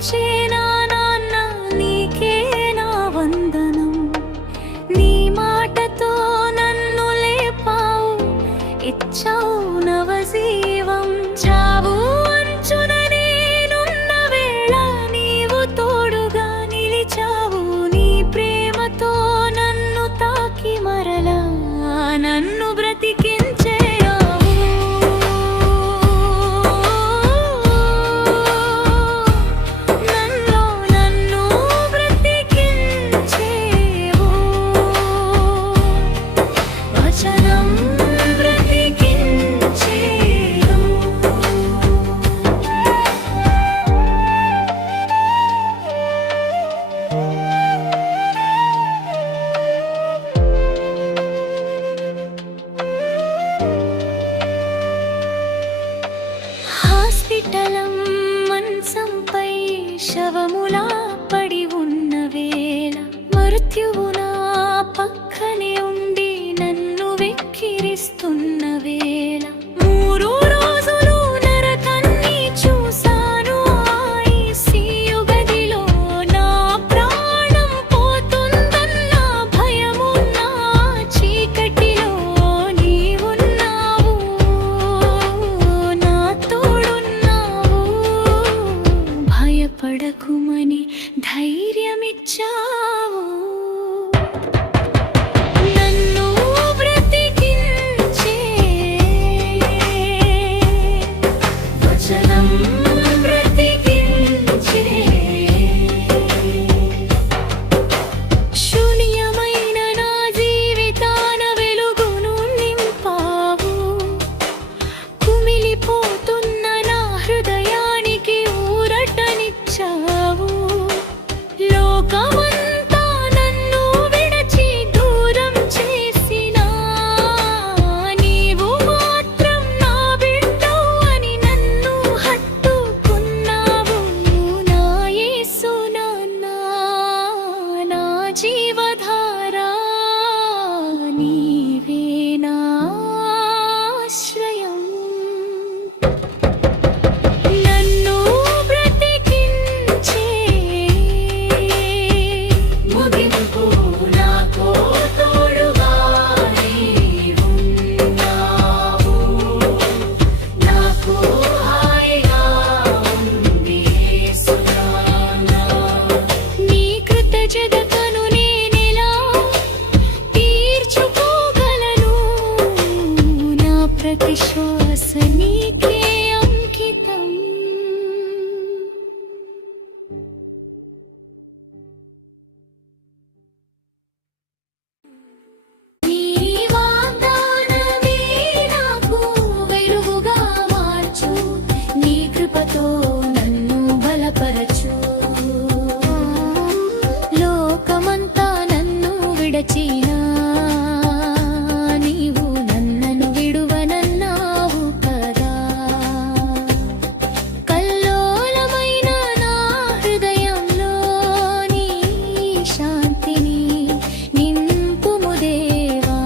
బ్రతికించే నా నాన్న నీకే నా వందనం. నీ మాటతో నన్ను లేపావు, ఇచ్చావు నవజీవం. చావు అంచున నేనున్న వేళ నీవు తోడుగా నిలిచావు. నీ ప్రేమతో నన్ను తాకి మరలా నన్ను బ్రతికించే హాస్పిటలం మంచంపై శవములా పడి ఉన్న వేళ మృత్యువు నా పక్కనే ఉండి నన్ను వెక్కిరిస్తున్న వేళ 3 రోజులు నరకాన్ని చూశాను. ఐసీయు గదిలో నా ప్రాణం పోతుందన్న భయము, నా చీకటిలో నీవున్నావు, నా తోడున్నావు. భయపడకుమని ధైర్యమిచ్చావు. నన్ను బ్రతికించే వచనం బ్రతికించే. శూన్యమైన నా జీవితాన వెలుగును నింపావు. కుమిలిపోతున్న నా హృదయానికి ఊరటనిచ్చావు. లోకమంతా నన్ను విడచి దూరం చేసినా నీవు మాత్రం నా బిడ్డవు అని నన్ను హత్తుకున్నావు. నా యేసు నాన్న, నా జీవధారా, నీవే నా ఆశ్రయం. నన్ను బ్రతికించే ముగింపు నాకు తోడుగా నీవున్నావు. నాకు హాయిగా ఉంది యేసు నాన్న. నీ కృతజ్ఞతను నేనెలా తీర్చుకోగలను? నా ప్రతి శ్వాస నీకే అంకితం. నీ వాగ్దానమే నాకు వెలుగుగా మార్చు. నీ కృపతో నన్ను బలపరచు. లోకమంతా నన్ను విడచినా నీవు నన్నను విడువనన్నావు కదా. కల్లోలమైన నా హృదయంలో నీ శాంతిని నింపుము దేవా.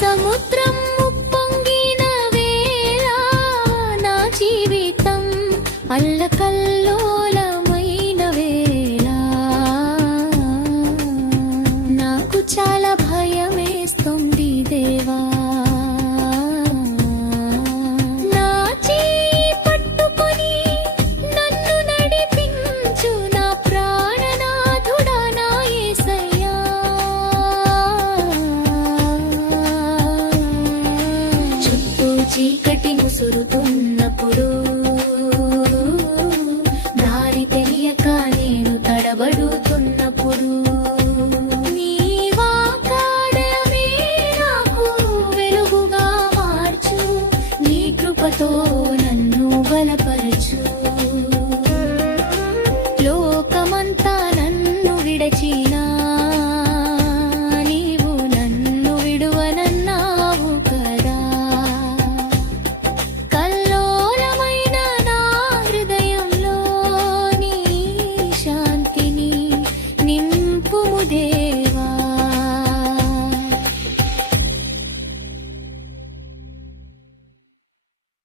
సముద్రం ఉప్పొంగిన వేళ నా జీవితం అల్లకల్లోలమైన వేళ నాకు చాలా భయమేస్తుంది దేవా. నా చేయి పట్టుకొని నన్ను నడిపించు నా ప్రాణనాథుడా, నా యేసయ్యా. చుట్టూ చీకటి ముసురుతున్నప్పుడు దారి తెలియక నేను తడబడుతున్నప్పుడు నీ వాగ్దానమే నాకు వెలుగుగా మార్చు. నీ కృపతో నన్ను బలపరచు. లోకమంతా నన్ను విడచి